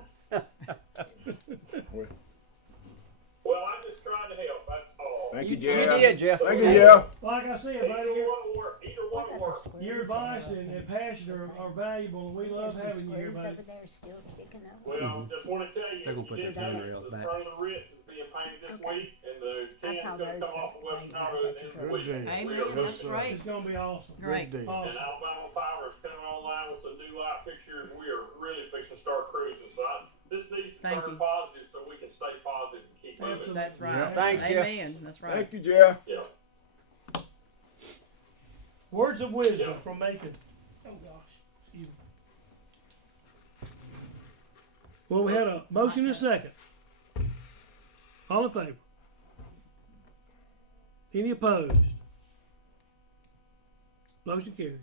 Well, I'm just trying to help, that's all. Thank you, You Jeff. did, Jeff. Thank you, Jeff. Like I said, Either buddy, one will work, either one will work. your advice and passion are valuable, and we love having you here, buddy. Over there still sticking up. Well, just wanna tell you, They're gonna put this those handrails back. front of the Ritz is being painted this Okay. week, and the tin's saw gonna those come off of that Western they Auto at the had end of such the a week. Good deal. Amen, We are that's pushing great. It's gonna be awesome. Great. Good deal. Awesome. And Alabama Fiber is coming online with some new light fixtures. We are really fixing to start cruising. So this needs to Thank turn you. positive so we can stay positive and keep moving. Absolutely. That's right. Yeah. Thanks, Jeff. Amen, that's right. Thank you, Jeff. Yeah. Words of wisdom Yeah. from Macon. Oh gosh, excuse me. Well, we had a motion and a second. All in favor? Any opposed? Motion carries.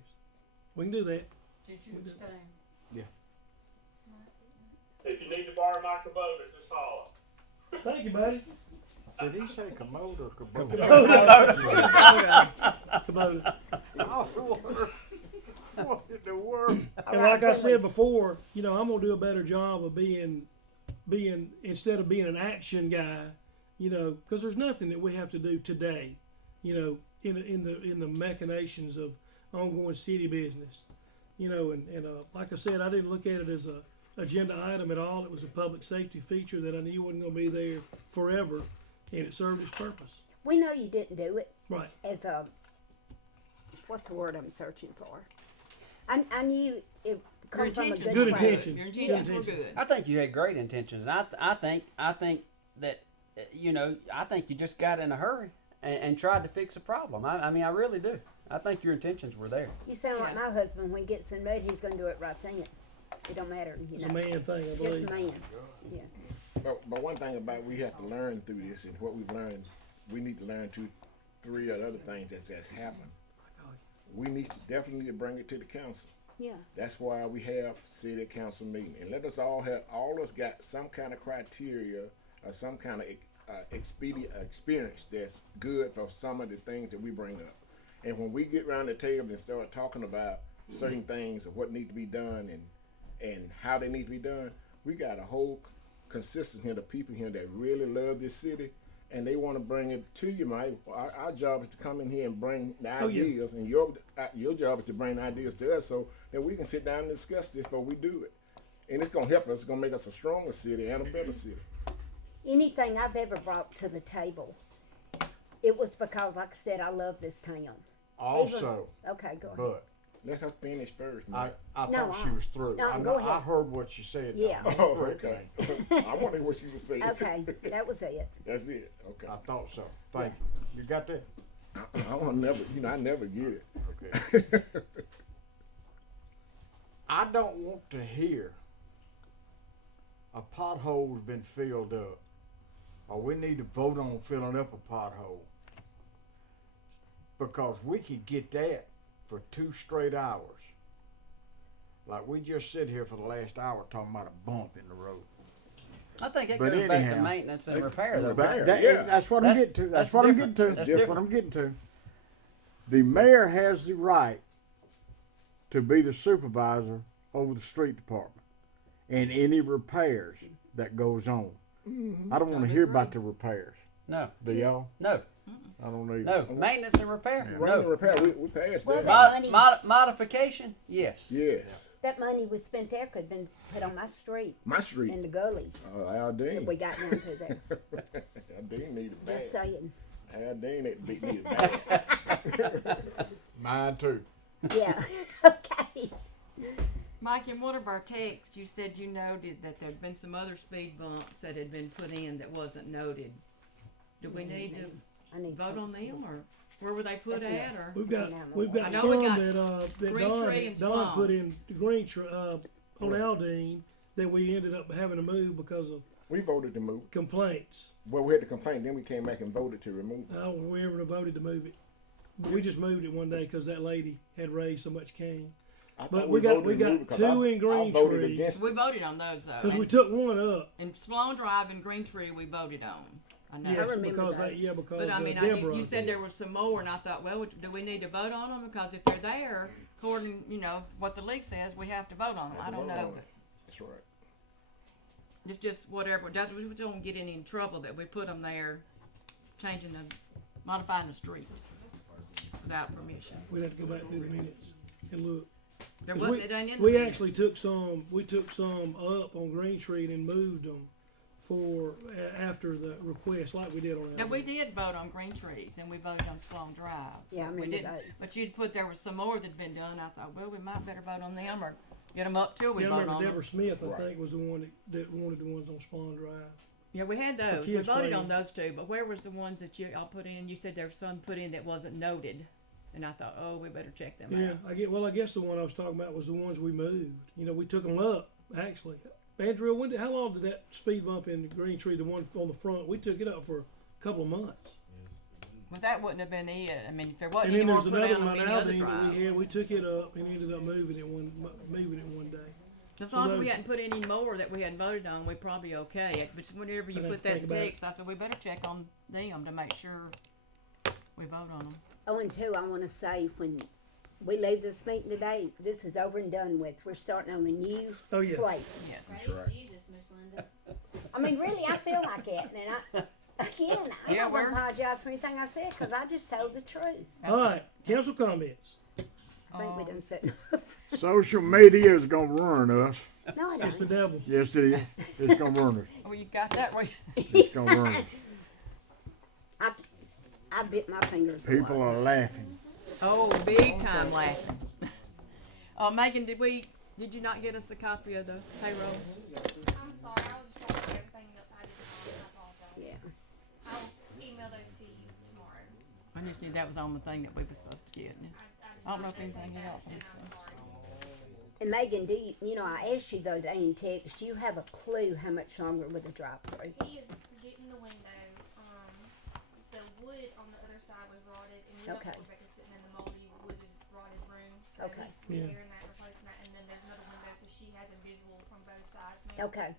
We can do that. Did you abstain? If you need to borrow my Kubota, just holler. Thank you, buddy. Did he say commode or kabode? Kubota. Oh, what in the world? And like I said before, you know, I'm gonna do a better job of being instead of being an action guy, you know, because there's nothing that we have to do today, you know, in the machinations of ongoing city business, you know, and like I said, I didn't look at it as a agenda item at all. It was a public safety feature that I knew wasn't gonna be there forever, and it served its purpose. We know you didn't do it Right. as a, what's the word I'm searching for? I knew it Your come from a intentions. Good good place. intentions. Your Good intentions were intentions. good. I think you had great intentions, and I think that you know, I think you just got in a hurry and tried to fix a problem. I mean, I really do. I think your intentions were there. You sound like Yeah. my husband. When he gets in the mood, he's gonna do it right then. It don't matter, you It's know. a man thing, I Just believe. a man. Yeah. But one thing about we have to learn through this, and what we've learned, we need to learn 2, 3 other things that's happened. We need to definitely bring it to the council. Yeah. That's why we have city council meeting, and let us all have, all of us got some kind of criteria or some kind of experience that's good for some of the things that we bring up. And when we get around the table and start talking about certain things of what need to be done and how they need to be done, we got a whole consistency of the people here that really love this city, and they want to bring it to you, Mike. Our job is to come in here and bring the Oh, yeah. ideas, and your job is to bring the ideas to us so that we can sit down and discuss this before we do it. And it's gonna help us. It's gonna make us a stronger city and a better city. Anything I've ever brought to the table, it was because, like I said, I love this town. Also, Okay, go ahead. but Let her finish first, I man. No, thought she was through. no, I, go I ahead. heard what she said. Yeah. Oh, okay. I wonder what she was saying. Okay, that was it. That's it. Okay. I thought so. Thank you. You got that? I don't never, I never get it. Okay. I don't want to hear a pothole's been filled up, or we need to vote on filling up a pothole, because we could get that for 2 straight hours. Like we just sit here for the last hour talking about a bump in the road. I think it But goes back to anyhow, maintenance and repair, though. repair. Brett. Yeah. That's what I'm That's- getting to. that's That's what I'm different. getting to. That's That's what I'm getting to. The mayor has the right to be the supervisor over the street department and any repairs that goes on. I don't want to hear about the repairs. No, Do y'all? no, I don't need. no. Maintenance and repair. Run and No. repair. We passed Well, that. Modification. Yes. Yes. That money was spent there could have been put on my street My street. and the gullies that Aldine. we got down to there. Aldine needed bad. Just saying. Aldine needed bad. Mine too. Yeah. Okay. Mike, in one of our texts, you said you noted that there'd been some other speed bumps that had been put in that wasn't noted. Do we need to I need vote on some- them, or where were they put That's at, or? We've got I know some we got that Green Tree and Don Swan. put in the Green Tree on Aldine that we ended up having to move because of We voted to move. complaints. Well, we had to complain. Then we came back and voted to remove it. I don't know if we ever voted to move it. But we just moved it one day because that lady had raised so much cane. I But thought we got- voted we to got remove it 'cause two I in Green voted Tree. against We it. voted on those though. Because we And- took one up. And Sloan Drive and Green Tree, we voted on. I know. Yes, remember because those. because But I mean, Deborah. you said there was some more, and I thought, well, do we need to vote on them? Because if they're there, according, what the league says, we have to vote on them. I don't Vote know. on it. That's right. It's just whatever. We don't get any in trouble that we put them there, modifying the street. without permission. We'd have to go back through the minutes and look. There 'Cause wasn't, it ain't in the We minutes. actually took some up on Green Street and moved them for, after the request, like we did on Now, that. we did vote on Green Trees, and we voted on Splone Drive. Yeah, I We remember didn't, those. but you'd put, there was some more that'd been done, I thought, well, we might better vote on them, or get them up till we Yeah, I vote remember on them. Deborah Smith, I Right. think, was the one that wanted the ones on Spawn Drive. Yeah, we had those, we kids voted on playing. those two, but where was the ones that you all put in? You said there was some put in that wasn't noted, and I thought, oh, we better check them Yeah, out. I guess the one I was talking about was the ones we moved. You know, we took them up, actually. Andrew, how long did that speed bump in the Green Tree, the one on the front, we took it up for a couple of months. But that wouldn't have been it, I mean, if there wasn't And any then more there's put another down one on on any other Aldine that drive. we had, we took it up and ended up moving it one day. As long as we those- hadn't put any more that we hadn't voted on, we'd probably okay it, but whenever you I'd have put to that think about it. text, I said, we better check on them to make sure we vote on them. Oh, and two, I wanna say, when we leave this meeting today, this is over and done with. We're starting on a new Oh, yeah. slate. Yes. Praise right. Jesus, Miss Linda. I mean, really, I feel like it, and again, I'm Yeah, not gonna we're- apologize for anything I said, cause I just told the truth. That's- All right, council comments. I think we Um, done said, Social media is gonna ruin us. no, it It's the ain't. devil. Yes, it is. It's gonna ruin us. Well, you got that right. It's gonna ruin us. I bit my fingers. a People lot. are laughing. Oh, big time laughing. Megan, did you not get us a copy of the payroll? I'm sorry, I was just trying to get everything else I did wrong, I apologize. Yeah. I'll email those to you tomorrow. I just knew that was on the thing that we were supposed to get. I don't know if anything else. I'm I'm sorry. sorry. And Megan, I asked you the other day in text, do you have a clue how much longer with the drive-through? He is getting the window, the wood on the other side was rotted, and we don't Okay. want Rebecca sitting in the moldy, wooded, rotted room. So Okay. he's Yeah. repairing that, replacing that, and then there's another window, so she has a visual from both sides now. Okay.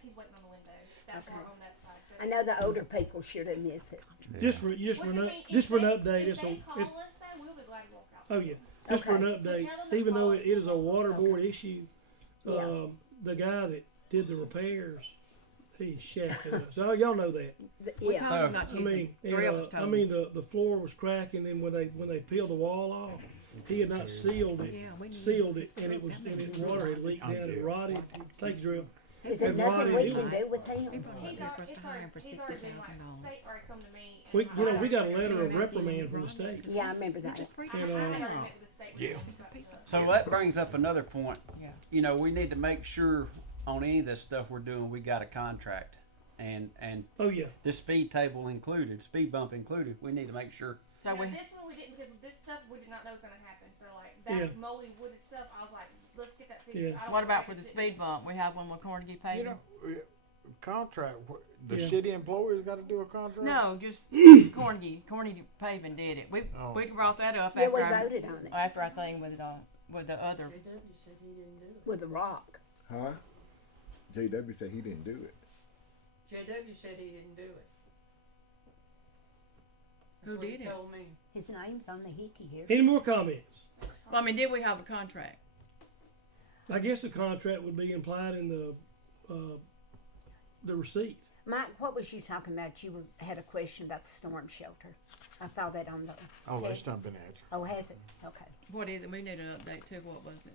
He's waiting on the window, that Okay. far on that side, so. I know the older people sure do miss it. Just for Which, I an mean, update, if it's they on, call us though, we'll be glad to walk out. oh yeah, just for an Okay. update, So tell them to even though call it us. is a water board issue, Yeah. the guy that did the repairs, he's shacking us. So y'all know that. We Yeah. told him not to I use mean, it. Three of us told him. the floor was cracking, and when they peeled the wall off, he had not sealed it, Yeah, we knew. and water had leaked down and rotted. Thank you, Drew. Is it And nothing Roddy, we he can was- do with him? He brought him up He's here already, for us it's to hire him already, for he's already been like, $60,000. state already come to me. and We I- got a letter of reprimand from the state. Yeah, I remember that. And, I had already met with the state. Yeah. So that brings up another point. Yeah. You know, we need to make sure on any of this stuff we're doing, we got a contract. And Oh yeah, this speed table included, speed bump included, we need to make sure. So Now, we, this one we didn't, because this stuff we did not know was gonna happen, so like, Yeah. that moldy wooded stuff, I was like, let's get that fixed. Yeah. I don't what want about it for the sitting- speed bump? We have one with Carnegie paving? Contract, the Yeah. city employees gotta do a contract? No, just Carnegie paving did it. We Oh. we brought that up Yeah, after we our, voted on it after our thing with the other. with the rock. Huh? JW said he didn't do it. JW said he didn't do it. Who That's what did he it? told me. His name's on the hickey here. any more comments? Well, I mean, did we have a contract? I guess the contract would be implied in the receipt. Mike, what was you talking about? You had a question about the storm shelter. I saw that on the. Oh, that's text. done been answered. Oh, has it? Okay. What is it? We need an update too. What was it?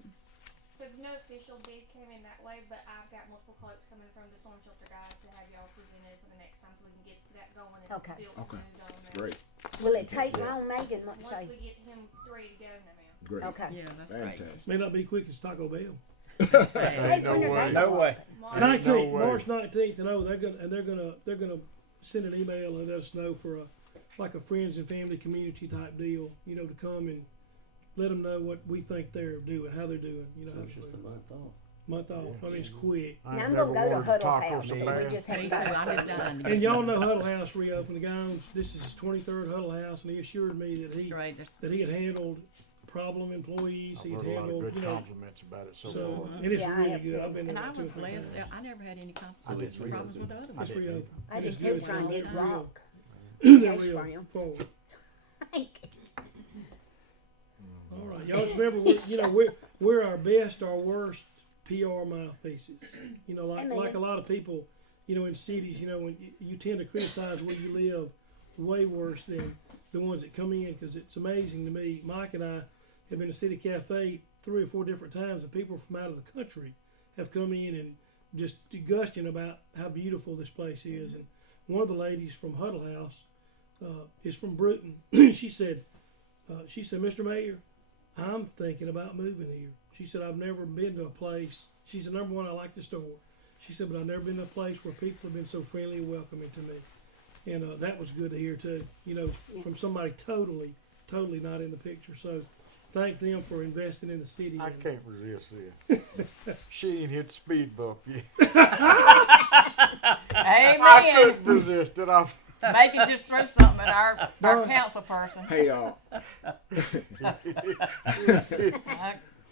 So no official bid came in that way, but I've got multiple quotes coming from the storm shelter guys to have y'all presented for the next time, so we can get that going and Okay. built Okay. and moved on there. Great, Will it take long, Megan? What Once say? we get him ready to go, no ma'am. great. Okay. Yeah, that's great. Fantastic. May not be quick as Taco Bell. Hey, no when are way. they No going? way. March, no 19th, way. March 19th, and they're gonna send an email and let us know for like a friends and family community type deal, you know, to come and let them know what we think they're doing, how they're doing, you know. So how it's just a they're- month off. month off. I mean, it's quick. I Now ain't I'm never gonna go to wanted Huddle taco House, so but we bad. just Me haven't too. got I'm just dying to get And y'all that. know Huddle House reopened. The guy owns, this is his 23rd Huddle House, and he assured me that It's great. That's- he had handled problem employees. I've He had heard a lot of handled, good you know. compliments about it so So, far. and it's Yeah, I really have good. to. I've been And there I about 2 or was 3 blessed. times. I never had any I complications didn't problems with the other I ones. It's didn't. reopened. I And it's did too, good. trying to They're get real- rock. They're Hash real brown. forward. Thank you. All right, y'all just remember, we're our best, our worst PR mouthpieces. You know, like a lot of people, you know, in cities, you know, when you tend to criticize where you live way worse than the ones that come in, because it's amazing to me. Mike and I have been to City Cafe 3 or 4 different times, and people from out of the country have come in and just gushing about how beautiful this place is. And one of the ladies from Huddle House is from Bruton. She said, Mr. Mayor, I'm thinking about moving here. She said, I've never been to a place. She said, number one, I like the store. She said, but I've never been to a place where people have been so friendly and welcoming to me. And that was good to hear too, from somebody totally not in the picture. So thank them for investing in the city. I can't resist this. She ain't hit the speed bump yet. Amen. I couldn't resist it. Maybe just throw something at our council person. Hey,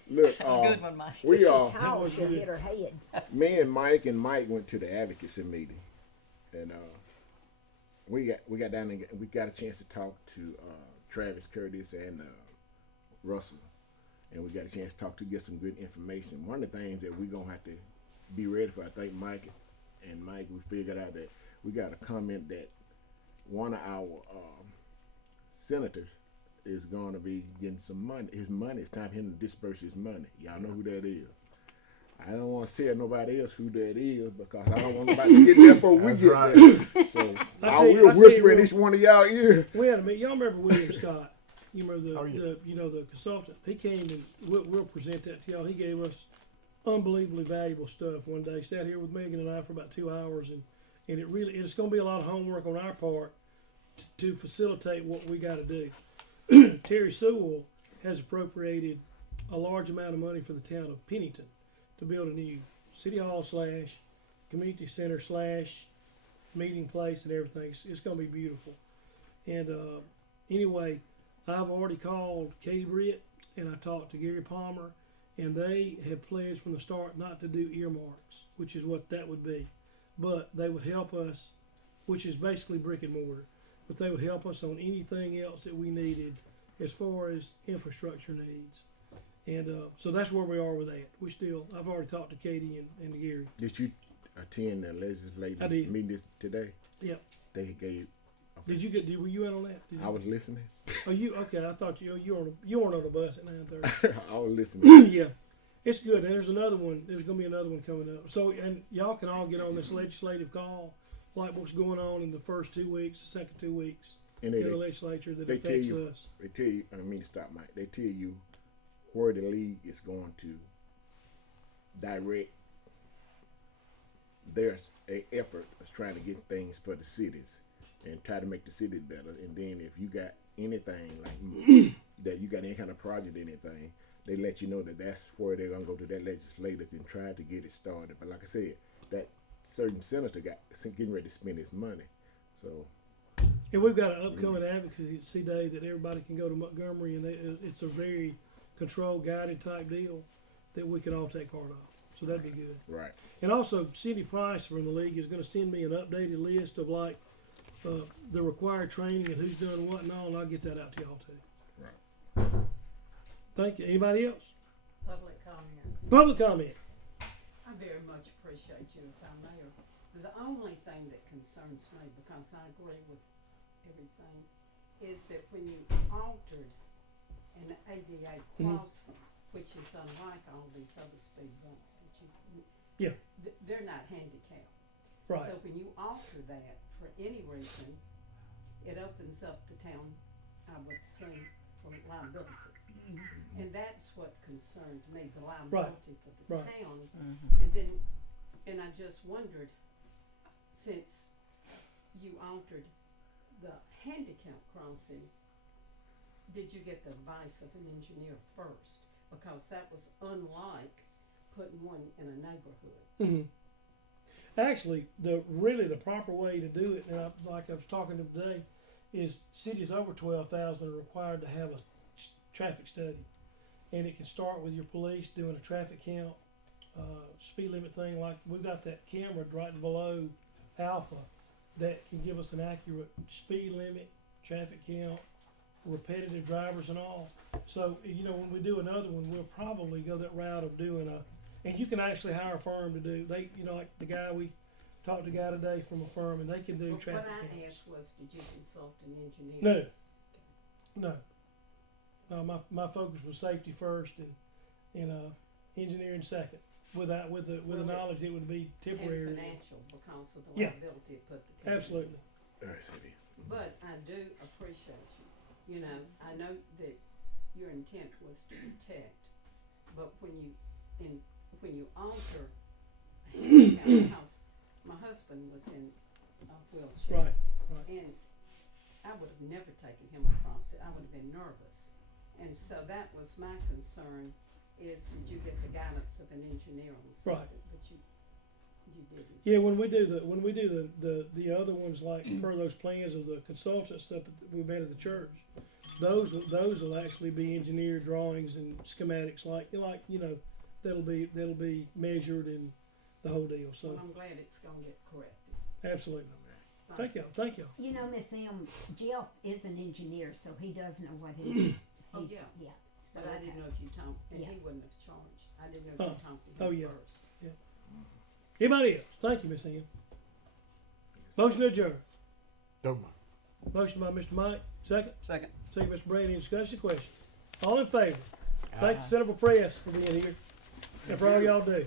look, Good one, Mike. we She's tall, she'll hit her head. me and Mike went to the advocacy meeting, and we got down and we got a chance to talk to Travis Curtis and Russell, and we got a chance to get some good information. One of the things that we're gonna have to be ready for, I think Mike, we figured out that we got a comment that one of our senators is going to be getting some money. His money, it's time for him to disperse his money. Y'all know who that is. I don't want to tell nobody else who that is, because I don't want nobody to get there before we get there. So I will whisper in each one of y'all ear. We had a meeting. Y'all remember William Scott? You remember the consultant? He came and we'll present that to y'all. He gave us unbelievably valuable stuff one day. Sat here with Megan and I for about 2 hours, and it's going to be a lot of homework on our part to facilitate what we got to do. Terry Sewell has appropriated a large amount of money for the town of Pennington to build a new city hall / community center / meeting place and everything. It's going to be beautiful. And anyway, I've already called Katie Britt and I talked to Gary Palmer, and they have pledged from the start not to do earmarks, which is what that would be. But they would help us, which is basically brick and mortar. But they would help us on anything else that we needed as far as infrastructure needs. And so that's where we are with that. I've already talked to Katie and Gary. Did you attend the legislative meeting today? Yep. They gave. Okay. Were you in on that? I was listening. Oh, okay. I thought you weren't on the bus at 9:30. I was listening. Yeah. It's good. And there's another one. There's going to be another one coming up. So, and y'all can all get on this legislative call, like what's going on in the first 2 weeks, the second 2 weeks in the legislature that affects us. They tell you, I mean to stop, Mike. They tell you where the league is going to direct their effort is trying to get things for the cities and try to make the city better. And then if you got anything like that, you got any kind of project, anything, they let you know that that's where they're gonna go to that legislators and try to get it started. But like I said, that certain senator getting ready to spend his money. So. And we've got an upcoming advocacy day that everybody can go to Montgomery, and it's a very controlled, guided type deal that we can all take part of. So that'd be good. Right. And also, Cindy Price from the league is going to send me an updated list of the required training and who's doing what and all, and I'll get that out to y'all too. Right. Thank you. Anybody else? Public comment. Public comment. I very much appreciate you as our mayor. The only thing that concerns me, because I agree with everything, is that when you altered an ADA crossing, which is unlike all these other speed bumps that they're not handicapped. Right. So when you alter that for any reason, it opens up the town, I would assume, for liability. And that's what concerned me, the liability for the town. And I just wondered, since you altered the handicap crossing, did you get the advice of an engineer first? Because that was unlike putting one in a neighborhood. Mm-hmm. Actually, the proper way to do it, and like I was talking to today, is cities over 12,000 are required to have a traffic study, and it can start with your police doing a traffic count, speed limit thing. Like we've got that camera right below Alpha that can give us an accurate speed limit, traffic count, repetitive drivers and all. So when we do another one, we'll probably go that route of doing and you can actually hire a firm to do. Like the guy we talked to a guy today from a firm, and they can do But traffic what I counts. asked was, did you consult an engineer? No. No, my focus was safety first and engineering second. With the Well, knowledge it would be And temporary. financial, because of the Yeah. liability it put the town in. Absolutely. But I do appreciate you, you know, I know that your intent was to protect, but when you alter a handicap, because my husband was in a wheelchair. Right. And I would have never taken him across it, I would have been nervous. And so that was my concern, is did you get the guidance of an engineer on the Right. subject, but you didn't. Yeah, when we do the other ones, like per those plans of the consultant stuff that we made at the church, those will actually be engineered drawings and schematics, like you know, that'll be measured and the whole deal. So Well, I'm glad it's gonna get corrected. absolutely. Thank y'all. You know, Miss M, Jeff is an engineer, so he does know what he's. Oh, he's- yeah. So, But I didn't know if you talked, and Yeah. he wouldn't have charged, I didn't know if you talked to Oh, him yeah. first. Anybody else? Thank you, Miss M. Motion to adjourn. Don't mind. Motion by Mr. Mike. Second. Second. Second, Mr. Brady. Any discussion? Question. All in favor? Thank the Centreville Press for being here and for all y'all do.